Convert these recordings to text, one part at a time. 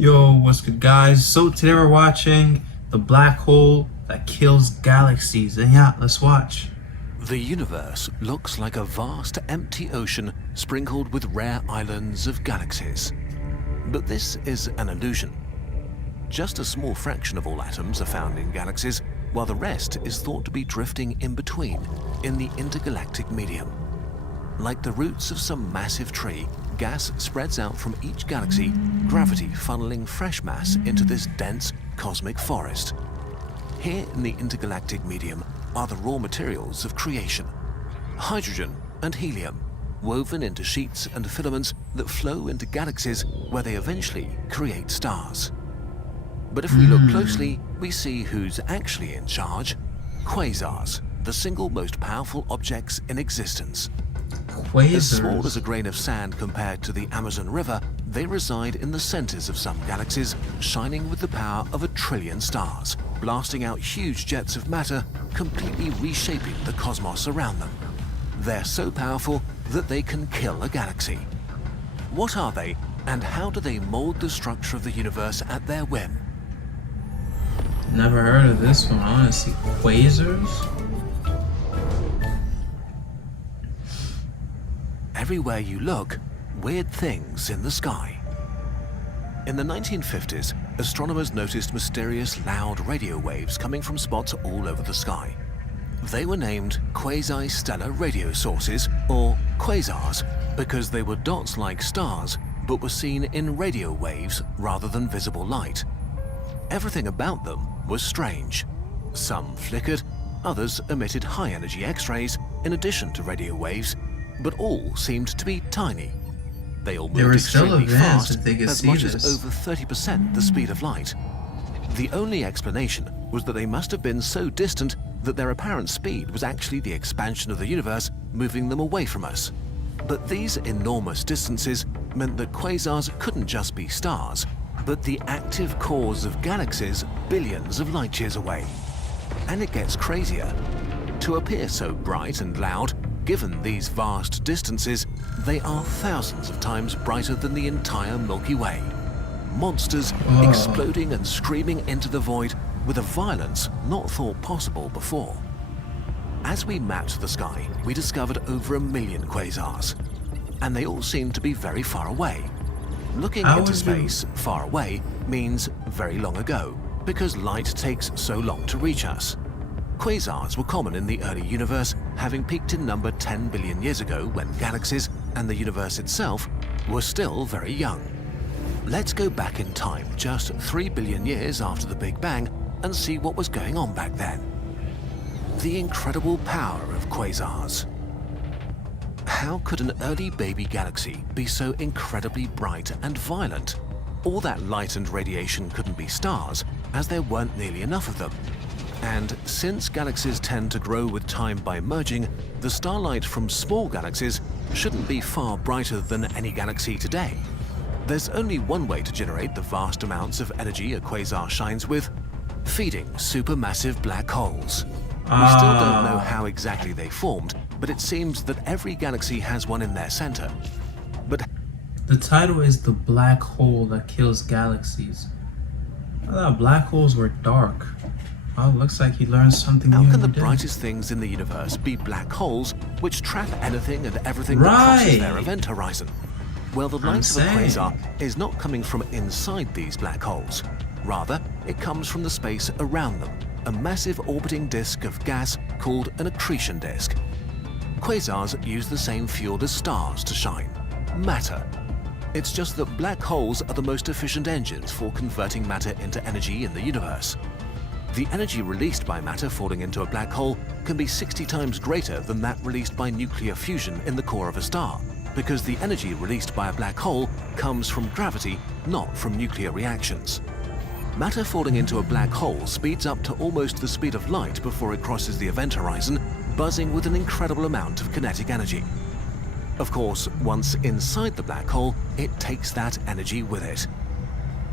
Yo, what's good, guys? So today we're watching the black hole that kills galaxies, and yeah, let's watch. The universe looks like a vast empty ocean sprinkled with rare islands of galaxies. But this is an illusion. Just a small fraction of all atoms are found in galaxies, while the rest is thought to be drifting in between, in the intergalactic medium. Like the roots of some massive tree, gas spreads out from each galaxy, gravity funneling fresh mass into this dense cosmic forest. Here in the intergalactic medium are the raw materials of creation: hydrogen and helium, woven into sheets and filaments that flow into galaxies where they eventually create stars. But if we look closely, we see who's actually in charge: quasars, the single most powerful objects in existence. As small as a Quasars. grain of sand compared to the Amazon River, they reside in the centers of some galaxies, shining with the power of 1 trillion stars, blasting out huge jets of matter, completely reshaping the cosmos around them. They're so powerful that they can kill a galaxy. What are they, and how do they mold the structure of the universe at their whim? Never heard of this one, honestly. Quasars? Everywhere you look, weird things in the sky. In the 1950s, astronomers noticed mysterious loud radio waves coming from spots all over the sky. They were named quasi-stellar radio sources, or quasars, because they were dots like stars, but were seen in radio waves rather than visible light. Everything about them was strange. Some flickered, others emitted high-energy X-rays in addition to radio waves, but all seemed to be tiny. They all They were moved still extremely advanced fast, if they could as see much this. as over 30% the speed of light. The only explanation was that they must have been so distant that their apparent speed was actually the expansion of the universe moving them away from us. But these enormous distances meant that quasars couldn't just be stars, but the active cores of galaxies billions of light years away. And it gets crazier. To appear so bright and loud, given these vast distances, they are thousands of times brighter than the entire Milky Way. Monsters exploding and screaming into the void with a violence not thought possible before. As we mapped the sky, we discovered over 1 million quasars, and they all seem to be very far away. Looking How into would you- space far away means very long ago, because light takes so long to reach us. Quasars were common in the early universe, having peaked in number 10 billion years ago when galaxies and the universe itself were still very young. Let's go back in time just 3 billion years after the Big Bang and see what was going on back then. The incredible power of quasars. How could an early baby galaxy be so incredibly bright and violent? All that light and radiation couldn't be stars, as there weren't nearly enough of them. And since galaxies tend to grow with time by merging, the starlight from small galaxies shouldn't be far brighter than any galaxy today. There's only one way to generate the vast amounts of energy a quasar shines with: feeding supermassive black holes. We still don't know how exactly they formed, but it seems that every galaxy has one in their center. But The title is The Black Hole That Kills Galaxies. I thought black holes were dark. Well, looks like you learned something how new can the every day. brightest things in the universe be black holes which trap anything and everything that Right. crosses their event horizon? Well, the light of a saying. quasar is not coming from inside these black holes. Rather, it comes from the space around them, a massive orbiting disk of gas called an accretion disk. Quasars use the same fuel as stars to shine: matter. It's just that black holes are the most efficient engines for converting matter into energy in the universe. The energy released by matter falling into a black hole can be 60 times greater than that released by nuclear fusion in the core of a star, because the energy released by a black hole comes from gravity, not from nuclear reactions. Matter falling into a black hole speeds up to almost the speed of light before it crosses the event horizon, buzzing with an incredible amount of kinetic energy. Of course, once inside the black hole, it takes that energy with it.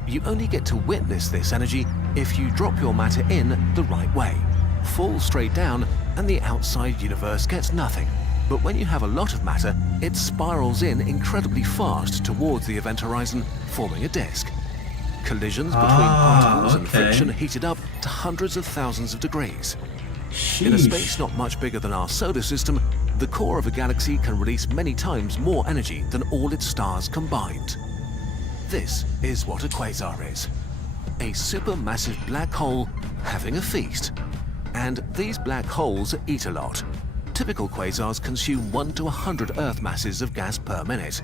You only get to witness this energy if you drop your matter in the right way, fall straight down, and the outside universe gets nothing. But when you have a lot of matter, it spirals in incredibly fast towards the event horizon, forming a disk. Collisions between particles and okay. friction heated up to hundreds of thousands of degrees. Sheesh. In a space not much bigger than our solar system, the core of a galaxy can release many times more energy than all its stars combined. This is what a quasar is. A supermassive black hole having a feast. And these black holes eat a lot. Typical quasars consume 1 to 100 Earth masses of gas per minute.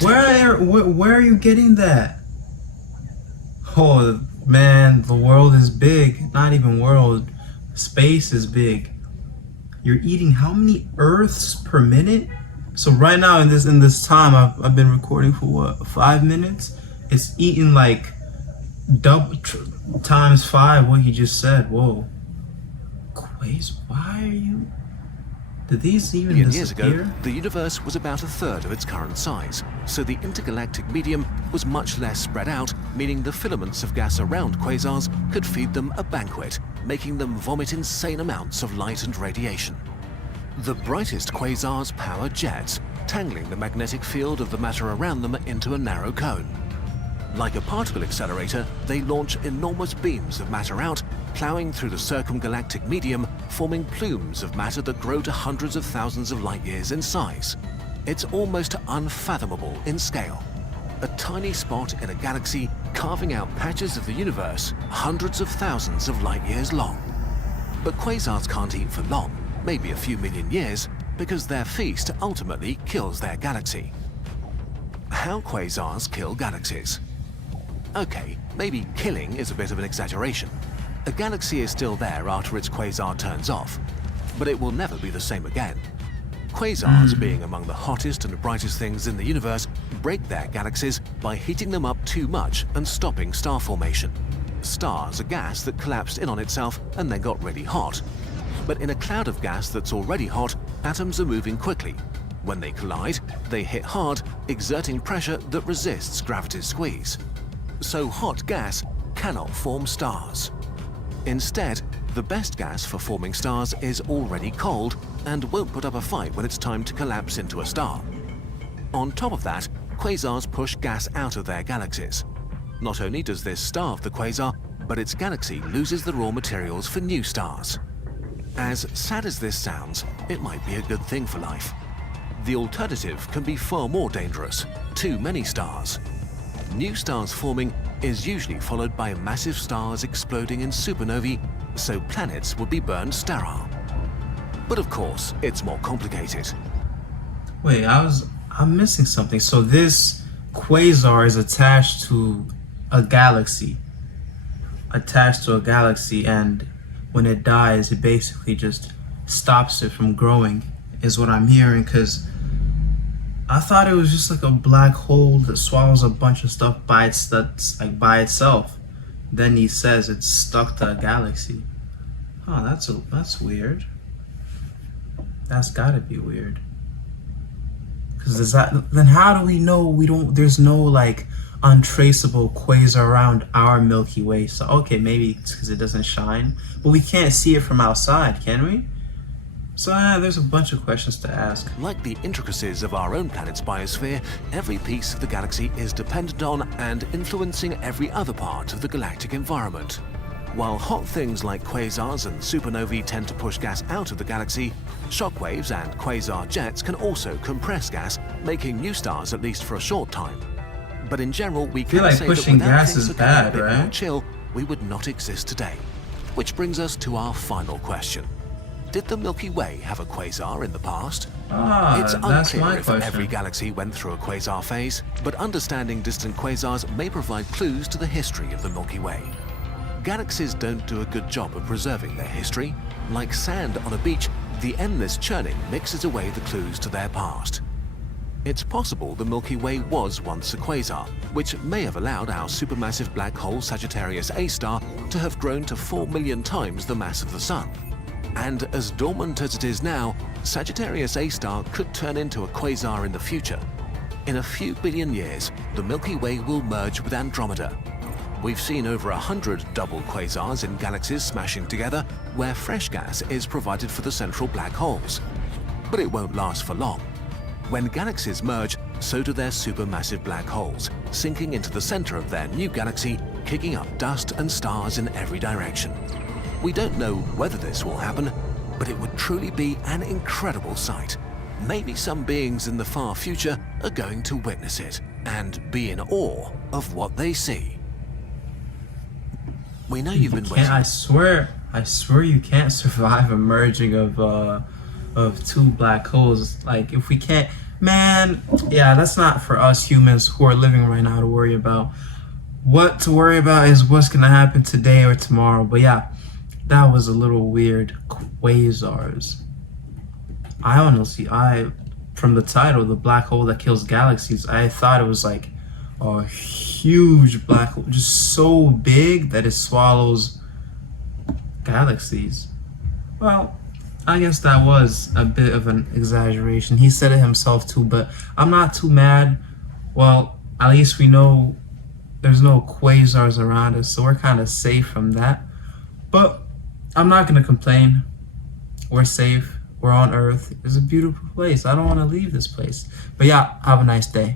Where are you getting that? Oh man, the world is big. Not even world. Space is big. You're eating how many Earths per minute? So right now in this time I've been recording for what, 5 minutes? It's eating like double times 5 what you just said. Whoa. Why are you? Did these even Years disappear? ago, the universe was about a third of its current size, so the intergalactic medium was much less spread out, meaning the filaments of gas around quasars could feed them a banquet, making them vomit insane amounts of light and radiation. The brightest quasars power jets, tangling the magnetic field of the matter around them into a narrow cone. Like a particle accelerator, they launch enormous beams of matter out, plowing through the circumgalactic medium, forming plumes of matter that grow to hundreds of thousands of light years in size. It's almost unfathomable in scale. A tiny spot in a galaxy carving out patches of the universe hundreds of thousands of light years long. But quasars can't eat for long, maybe a few million years, because their feast ultimately kills their galaxy. How quasars kill galaxies? Okay, maybe killing is a bit of an exaggeration. A galaxy is still there after its quasar turns off, but it will never be the same again. Quasars, being among the hottest and brightest things in the universe, break their galaxies by heating them up too much and stopping star formation. Stars are gas that collapsed in on itself and then got really hot. But in a cloud of gas that's already hot, atoms are moving quickly. When they collide, they hit hard, exerting pressure that resists gravity's squeeze. So hot gas cannot form stars. Instead, the best gas for forming stars is already cold and won't put up a fight when it's time to collapse into a star. On top of that, quasars push gas out of their galaxies. Not only does this starve the quasar, but its galaxy loses the raw materials for new stars. As sad as this sounds, it might be a good thing for life. The alternative can be far more dangerous: too many stars. New stars forming is usually followed by massive stars exploding in supernovae, so planets would be burned sterile. But of course, it's more complicated. Wait, I'm missing something. So this quasar is attached to a galaxy. And when it dies, it basically just stops it from growing, is what I'm hearing, because I thought it was just like a black hole that swallows a bunch of stuff by itself. Then he says it's stuck to a galaxy. Oh, that's weird. That's gotta be weird. Because then how do we know there's no like untraceable quasar around our Milky Way? So okay, maybe it's because it doesn't shine, but we can't see it from outside, can we? So there's a bunch of questions to ask. Like the intricacies of our own planet's biosphere, every piece of the galaxy is dependent on and influencing every other part of the galactic environment. While hot things like quasars and supernovae tend to push gas out of the galaxy, shockwaves and quasar jets can also compress gas, making new stars at least for a short time. But in general, we can say that pushing without gas things is becoming bad, a bit more right? chill, we would not exist today. Which brings us to our final question. Did the Milky Way have a quasar in the past? It's That's unclear my if question. every galaxy went through a quasar phase, but understanding distant quasars may provide clues to the history of the Milky Way. Galaxies don't do a good job of preserving their history. Like sand on a beach, the endless churning mixes away the clues to their past. It's possible the Milky Way was once a quasar, which may have allowed our supermassive black hole Sagittarius A star to have grown to 4 million times the mass of the Sun. And as dormant as it is now, Sagittarius A star could turn into a quasar in the future. In a few billion years, the Milky Way will merge with Andromeda. We've seen over 100 double quasars in galaxies smashing together, where fresh gas is provided for the central black holes. But it won't last for long. When galaxies merge, so do their supermassive black holes, sinking into the center of their new galaxy, kicking up dust and stars in every direction. We don't know whether this will happen, but it would truly be an incredible sight. Maybe some beings in the far future are going to witness it and be in awe of what they see. We know you've been waiting. I swear you can't survive a merging of two black holes. Like, if we can't, man, yeah, that's not for us humans who are living right now to worry about. What to worry about is what's gonna happen today or tomorrow. But yeah, that was a little weird. Quasars. I honestly, from the title, the black hole that kills galaxies, I thought it was like a huge black hole, just so big that it swallows galaxies. Well, I guess that was a bit of an exaggeration. He said it himself too, but I'm not too mad. Well, at least we know there's no quasars around us, so we're kind of safe from that. But I'm not gonna complain. We're safe. We're on Earth. It's a beautiful place. I don't want to leave this place. But yeah, have a nice day.